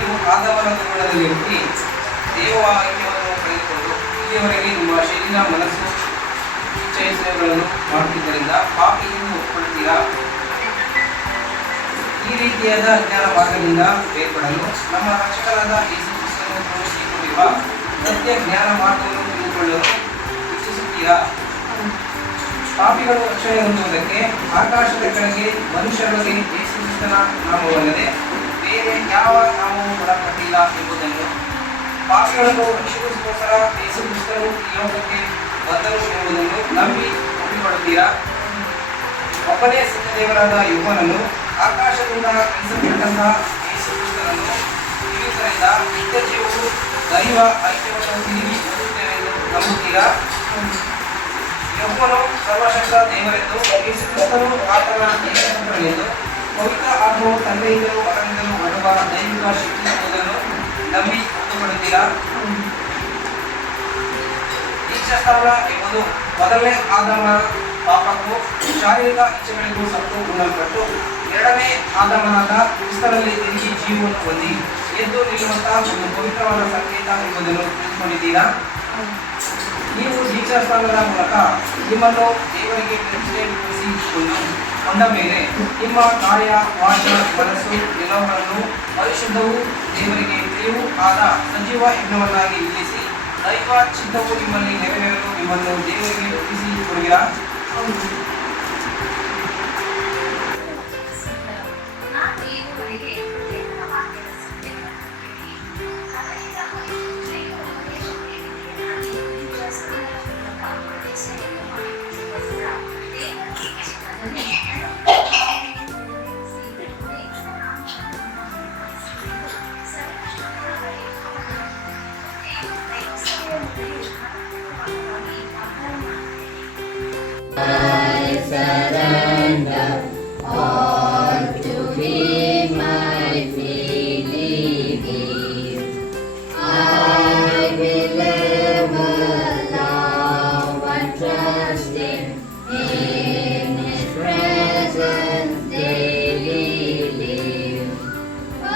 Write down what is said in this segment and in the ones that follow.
ನೀವು ಆದಮನ ದುರ್ಗುಣದಲ್ಲಿ ಹುಟ್ಟಿ ದೇವವಾಕ್ಯವನ್ನು ಕಳೆದುಕೊಂಡು ಇಲ್ಲಿಯವರೆಗೆ ನಿಮ್ಮ ಶರೀರ ಮನಸ್ಸು ಇಚ್ಛೆಗಳನ್ನು ಮಾಡುತ್ತಿದ್ದರಿಂದ ಪಾಪಿ ಎಂದು ಒಪ್ಪಿಕೊಳ್ಳುತ್ತೀರಾ? ಈ ರೀತಿಯಾದ ಅಜ್ಞಾನ ಮಾರ್ಗದಿಂದ ಬೇರ್ಪಡಲು ನಮ್ಮ ರಕ್ಷಕರಾದ ಯೇಸು ಕ್ರಿಸ್ತನನ್ನು ಪ್ರವೇಶಿಸಿಕೊಂಡಿರುವ ಸತ್ಯ ಜ್ಞಾನ ಮಾರ್ಗವನ್ನು ತಿಳಿದುಕೊಳ್ಳಲು ಇಚ್ಛಿಸುತ್ತೀರಾ? ಪಾಪಿಗಳು ರಕ್ಷಣೆ ಹೊಂದುವುದಕ್ಕೆ ಆಕಾಶದ ಕೆಳಗೆ ಮನುಷ್ಯರೊಳಗೆ ಯೇಸು ಕ್ರಿಸ್ತನ ನಾಮವಲ್ಲದೆ ಬೇರೆ ಯಾವ ನಾಮವೂ ಕೊಡಲ್ಪಟ್ಟಿಲ್ಲ ಎಂಬುದನ್ನು, ಪಾಪಿಗಳನ್ನು ರಕ್ಷಿಸುವುದಕ್ಕೋಸ್ಕರ ಯೇಸು ಕ್ರಿಸ್ತನು ಈ ಲೋಕಕ್ಕೆ ಬಂದರು ಎಂಬುದನ್ನು ನಂಬಿ ಒಪ್ಪಿಕೊಳ್ಳುತ್ತೀರಾ? ಒಬ್ಬನೇ ಸತ್ಯದೇವರಾದ ಯೆಹೋವನನ್ನು, ಆಕಾಶದಿಂದ ಕಳಿಸಲ್ಪಟ್ಟಂತಹ ಯೇಸು ಕ್ರಿಸ್ತನನ್ನು ಜೀವಿತರಿಂದ ನಿತ್ಯ ಜೀವವು ದೈವ ಐಕ್ಯವನ್ನು ತಿರುಗಿ ಓದುತ್ತೇವೆಂದು ನಂಬುತ್ತೀರಾ? ಯೆಹೋವನು ಸರ್ವಶಕ್ತ ದೇವರೆಂದು, ಯೇಸು ಕ್ರಿಸ್ತನು ಆತನ ಏಕಪುತ್ರನೆಂದು, ಪವಿತ್ರ ಆತ್ಮವು ತಂದೆಯಿಂದಲೂ ಮಗನಿಂದಲೂ ಬರುವ ದೈವಿಕ ಶಕ್ತಿ ಎಂಬುದನ್ನು ನಂಬಿ ಒಪ್ಪಿಕೊಳ್ಳುತ್ತೀರಾ? ದೀಕ್ಷಾಸ್ನಾನ ಎಂಬುದು ಮೊದಲನೇ ಆದಾಮನ ಪಾಪಕ್ಕೂ ಶಾರೀರಿಕ ಇಚ್ಛೆಗಳಿಗೂ ಸತ್ತು ಉಣ್ಣಲ್ಪಟ್ಟು ಎರಡನೇ ಆದಾಮನಾದ ಕ್ರಿಸ್ತನಲ್ಲಿ ತಿರುಗಿ ಜೀವವನ್ನು ಹೊಂದಿ ಎದ್ದು ನಿಲ್ಲುವಂತಹ ಒಂದು ಪವಿತ್ರವಾದ ಸಂಕೇತ ಎಂಬುದನ್ನು ತಿಳಿದುಕೊಂಡಿದ್ದೀರಾ? ನೀವು ದೀಕ್ಷಾಸ್ನಾನದ ಮೂಲಕ ನಿಮ್ಮನ್ನು ದೇವರಿಗೆ ಪ್ರತಿಷ್ಠೆಗೊಳಿಸಿಕೊಂಡು ಕೊಂಡ ಮೇಲೆ ನಿಮ್ಮ ಕಾಯ, ವಾಚ, ಮನಸ್ಸು ಎಲ್ಲವನ್ನೂ ಪರಿಶುದ್ಧವೂ ದೇವರಿಗೆ ಪ್ರಿಯವೂ ಆದ ಸಜೀವ ಯಜ್ಞವನ್ನಾಗಿ ನಿಲ್ಲಿಸಿ ದೈವ ಚಿತ್ತವು ನಿಮ್ಮಲ್ಲಿ ನೆರವೇರಲು ನಿಮ್ಮನ್ನು ದೇವರಿಗೆ ಒಪ್ಪಿಸಿಕೊಡುವಿರಾ? I surrender all to Him, my believing. I will ever love and trust in His presence daily live. I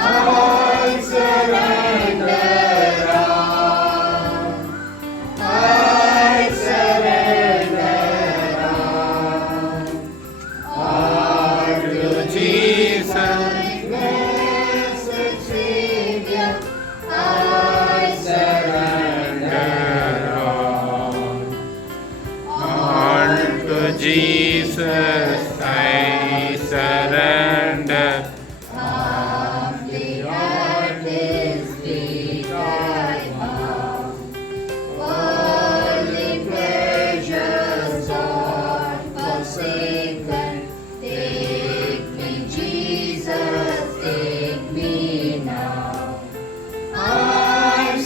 surrender all. I surrender all to Jesus, blessed Savior. I surrender all to Jesus I surrender. Of the earth's feet I bow. Worldly pleasures are forsaken. Take me, Jesus, take me now. I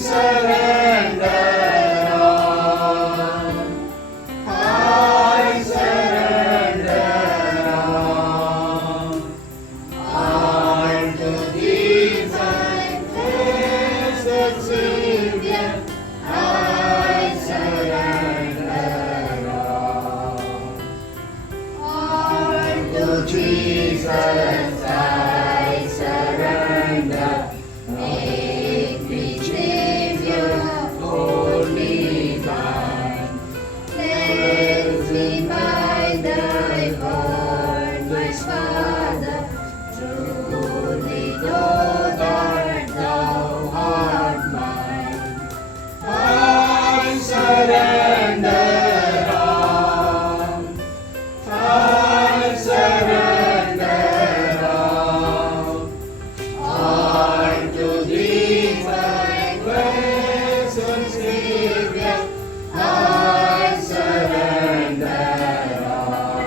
surrender all. I surrender all. All to Thee, my blessed Savior. I surrender all. All to Jesus I surrender. Make me Savior, wholly thine. Cleanse me by Thy word, my Father. Truly know that Thou art mine. I surrender all. I surrender all. All to Thee, my blessed Savior. I surrender all.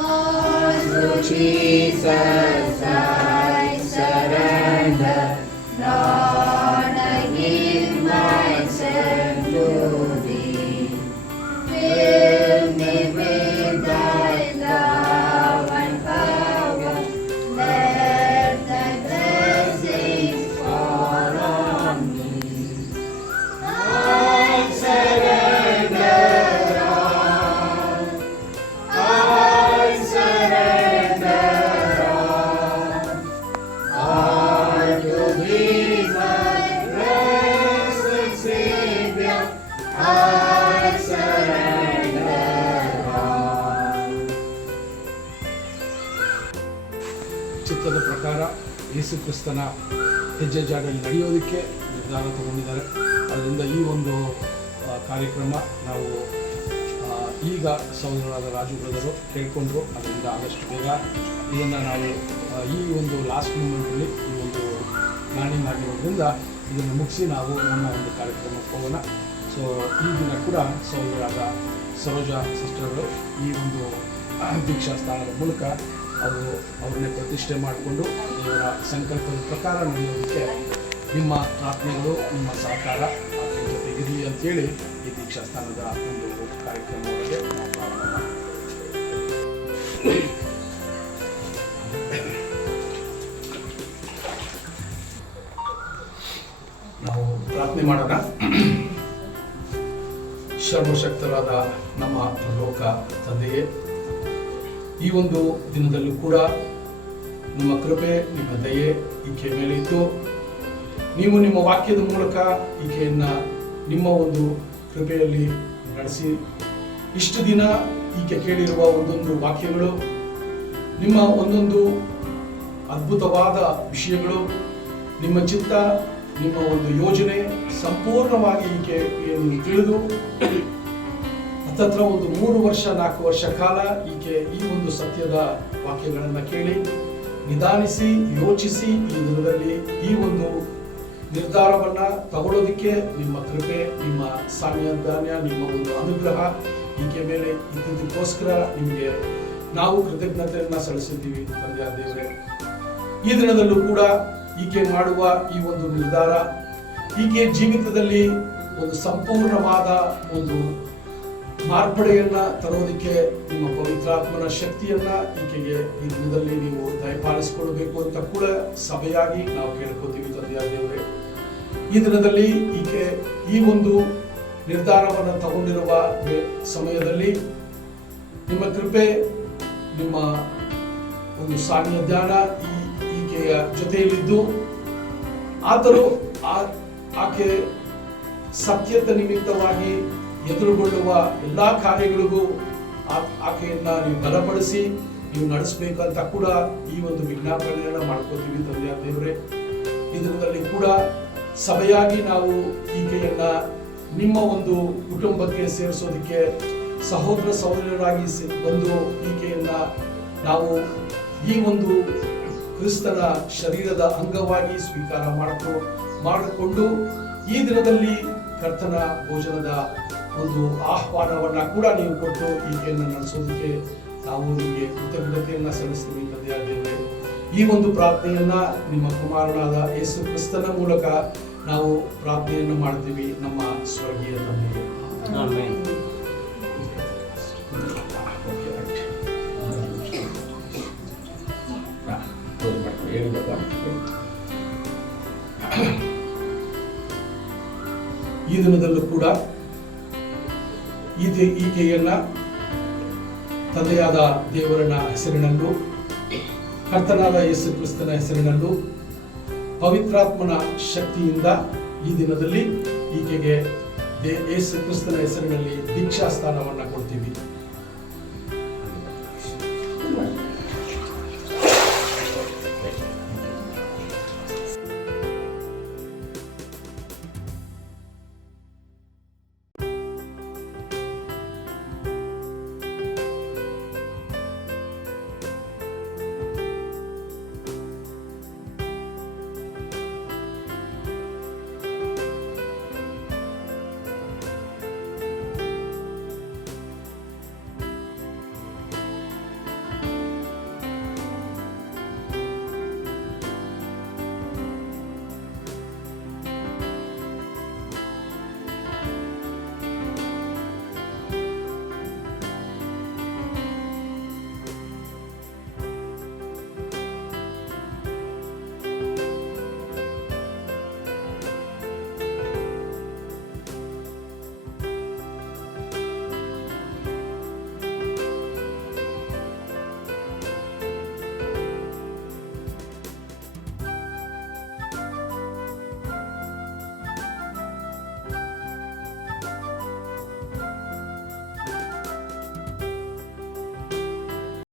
All to Jesus I surrender. Lord, I give myself to Thee. Fill me with Thy love and power. Let Thy blessings fall on me. I surrender all. I surrender all. All ಚಿತ್ತದ ಪ್ರಕಾರ ಯೇಸು ಕ್ರಿಸ್ತನ ಹೆಜ್ಜೆ ಜಾಡಲ್ಲಿ ನಡೆಯೋದಕ್ಕೆ ನಿರ್ಧಾರ ತಗೊಂಡಿದ್ದಾರೆ. ಅದರಿಂದ ಈ ಒಂದು ಕಾರ್ಯಕ್ರಮ ನಾವು ಈಗ ಸಹೋದರರಾದ ರಾಜು ಬ್ರದರು ಕೇಳಿಕೊಂಡ್ರು. ಅದರಿಂದ ಆದಷ್ಟು ಬೇಗ ಇದನ್ನು ನಾವು ಈ ಒಂದು ಲಾಸ್ಟ್ ಮೂಮೆಂಟಲ್ಲಿ ಈ ಒಂದು ಪ್ಲಾನಿಂಗ್ ಆಗಿರೋದ್ರಿಂದ ಇದನ್ನು ಮುಗಿಸಿ ನಾವು ನಮ್ಮ ಒಂದು ಕಾರ್ಯಕ್ರಮಕ್ಕೆ ಹೋಗೋಣ. ಸೊ ಈ ದಿನ ಕೂಡ ಸಹೋದರರಾದ ಸರೋಜಾ ಸಿಸ್ಟರ್ಗಳು ಈ ಒಂದು ದೀಕ್ಷಾ ಸ್ಥಾನದ ಮೂಲಕ ಅವ್ರನ್ನೇ ಪ್ರತಿಷ್ಠೆ ಮಾಡಿಕೊಂಡು ದೇವರ ಸಂಕಲ್ಪದ ಪ್ರಕಾರ ನಡೆಯೋದಕ್ಕೆ ನಿಮ್ಮ ಪ್ರಾರ್ಥನೆಗಳು, ನಿಮ್ಮ ಸಹಕಾರ ಅದರ ಜೊತೆ ಇರಲಿ ಅಂತೇಳಿ ಈ ದೀಕ್ಷಾ ಸ್ಥಾನದ ಒಂದು ಕಾರ್ಯಕ್ರಮಗಳಿಗೆ ನಾವು ಪ್ರಾರಂಭ ಮಾಡ್ತೀವಿ. ನಾವು ಪ್ರಾರ್ಥನೆ ಮಾಡೋಣ. ಸರ್ವಶಕ್ತರಾದ ನಮ್ಮ ಲೋಕ ತಂದೆಯೇ, ಈ ಒಂದು ದಿನದಲ್ಲೂ ಕೂಡ ನಿಮ್ಮ ಕೃಪೆ, ನಿಮ್ಮ ದಯೆ ಈಕೆ ಮೇಲೆ ಇದ್ದು ನೀವು ನಿಮ್ಮ ವಾಕ್ಯದ ಮೂಲಕ ಈಕೆಯನ್ನು ನಿಮ್ಮ ಒಂದು ಕೃಪೆಯಲ್ಲಿ ನಡೆಸಿ ಇಷ್ಟು ದಿನ ಈಕೆ ಕೇಳಿರುವ ಒಂದೊಂದು ವಾಕ್ಯಗಳು, ನಿಮ್ಮ ಒಂದೊಂದು ಅದ್ಭುತವಾದ ವಿಷಯಗಳು, ನಿಮ್ಮ ಚಿತ್ತ, ನಿಮ್ಮ ಒಂದು ಯೋಜನೆ ಸಂಪೂರ್ಣವಾಗಿ ಈಕೆ ತಿಳಿದು ಹತ್ತತ್ರ ಒಂದು 3 ವರ್ಷ 4 ವರ್ಷ ಕಾಲ ಈಕೆ ಈ ಒಂದು ಸತ್ಯದ ವಾಕ್ಯಗಳನ್ನು ಕೇಳಿ ನಿಧಾನಿಸಿ ಯೋಚಿಸಿ ಈ ದಿನದಲ್ಲಿ ಈ ಒಂದು ನಿರ್ಧಾರವನ್ನ ತಗೊಳ್ಳೋದಕ್ಕೆ ನಿಮ್ಮ ಕೃಪೆ, ನಿಮ್ಮ ಸಾನ್ನಿಧ್ಯ, ನಿಮ್ಮ ಒಂದು ಅನುಗ್ರಹ ಈಕೆ ಮೇಲೆ ಇದ್ದಕ್ಕೋಸ್ಕರ ನಿಮಗೆ ನಾವು ಕೃತಜ್ಞತೆಯನ್ನ ಸಲ್ಲಿಸಿದ್ದೀವಿ ತಂದೆಯ ದೇವರೇ. ಈ ದಿನದಲ್ಲೂ ಕೂಡ ಈಕೆ ಮಾಡುವ ಈ ಒಂದು ನಿರ್ಧಾರ ಈಕೆ ಜೀವಿತದಲ್ಲಿ ಒಂದು ಸಂಪೂರ್ಣವಾದ ಒಂದು ಮಾರ್ಪಡೆಯನ್ನ ತರೋದಕ್ಕೆ ನಿಮ್ಮ ಪವಿತ್ರಾತ್ಮನ ಶಕ್ತಿಯನ್ನ ಈಕೆಗೆ ಈ ದಿನದಲ್ಲಿ ನೀವು ದಯಪಾಲಿಸಿಕೊಳ್ಬೇಕು ಅಂತ ಕೂಡ ಸಭೆಯಾಗಿ ನಾವು ಕೇಳ್ಕೊತೀವಿ ತಂದೆಯ ದೇವರೇ. ಈ ದಿನದಲ್ಲಿ ಈಕೆ ಈ ಒಂದು ನಿರ್ಧಾರವನ್ನು ತಗೊಂಡಿರುವ ಸಮಯದಲ್ಲಿ ನಿಮ್ಮ ಕೃಪೆ, ನಿಮ್ಮ ಒಂದು ಸಾನ್ನಿಧ್ಯಾನ ಈಕೆಯ ಜೊತೆಯಲ್ಲಿದ್ದು ಆದರೂ ಆಕೆ ಸತ್ಯದ ನಿಮಿತ್ತವಾಗಿ ಎದುರುಗೊಳ್ಳುವ ಎಲ್ಲಾ ಕಾರ್ಯಗಳಿಗೂ ಆಕೆಯನ್ನ ನೀವು ಬಲಪಡಿಸಿ ನೀವು ನಡೆಸಬೇಕಂತ ಕೂಡ ಈ ಒಂದು ವಿಜ್ಞಾಪನೆಯನ್ನ ಮಾಡ್ಕೋತೀವಿ ತಂದೆಯ ದೇವರೇ. ಇದರಲ್ಲಿ ಕೂಡ ಸಭೆಯಾಗಿ ನಾವು ಈಕೆಯನ್ನ ನಿಮ್ಮ ಒಂದು ಕುಟುಂಬಕ್ಕೆ ಸೇರಿಸೋದಕ್ಕೆ ಸಹೋದರ ಸಹೋದರರಾಗಿ ಬಂದು ಈಕೆಯನ್ನ ನಾವು ಈ ಒಂದು ಕ್ರಿಸ್ತನ ಶರೀರದ ಅಂಗವಾಗಿ ಸ್ವೀಕಾರ ಮಾಡಿಕೊಂಡು ಈ ದಿನದಲ್ಲಿ ಕರ್ತನ ಭೋಜನದ ಒಂದು ಆಹ್ವಾನವನ್ನ ಕೂಡ ನೀವು ಕೊಟ್ಟು ಈಕೆಯನ್ನು ನಡೆಸೋದಕ್ಕೆ ನಾವು ನಿಮಗೆ ಕೃತಜ್ಞತೆಯನ್ನ ಸಲ್ಲಿಸ್ತೀವಿ ತಂದೆಯ ದೇವರೇ. ಈ ಒಂದು ಪ್ರಾರ್ಥನೆಯನ್ನ ನಿಮ್ಮ ಕುಮಾರನಾದ ಯೇಸು ಕ್ರಿಸ್ತನ ಮೂಲಕ ನಾವು ಪ್ರಾರ್ಥನೆಯನ್ನು ಮಾಡ್ತೀವಿ ನಮ್ಮ ಸ್ವರ್ಗೀಯ ತಂದೆಗೆ. ಆಮೆನ್. ಈ ದಿನದಲ್ಲೂ ಕೂಡ ಈಕೆಯನ್ನ ತಂದೆಯಾದ ದೇವರನ ಹೆಸರಿನಲ್ಲೂ ಕರ್ತನಾದ ಯೇಸು ಕ್ರಿಸ್ತನ ಹೆಸರಿನಲ್ಲೂ ಪವಿತ್ರಾತ್ಮನ ಶಕ್ತಿಯಿಂದ ಈ ದಿನದಲ್ಲಿ ಈಕೆಗೆ ಯೇಸು ಕ್ರಿಸ್ತನ ಹೆಸರಿನಲ್ಲಿ ದೀಕ್ಷಾ ಸ್ಥಾನವನ್ನ ಕೊಡ್ತೀವಿ.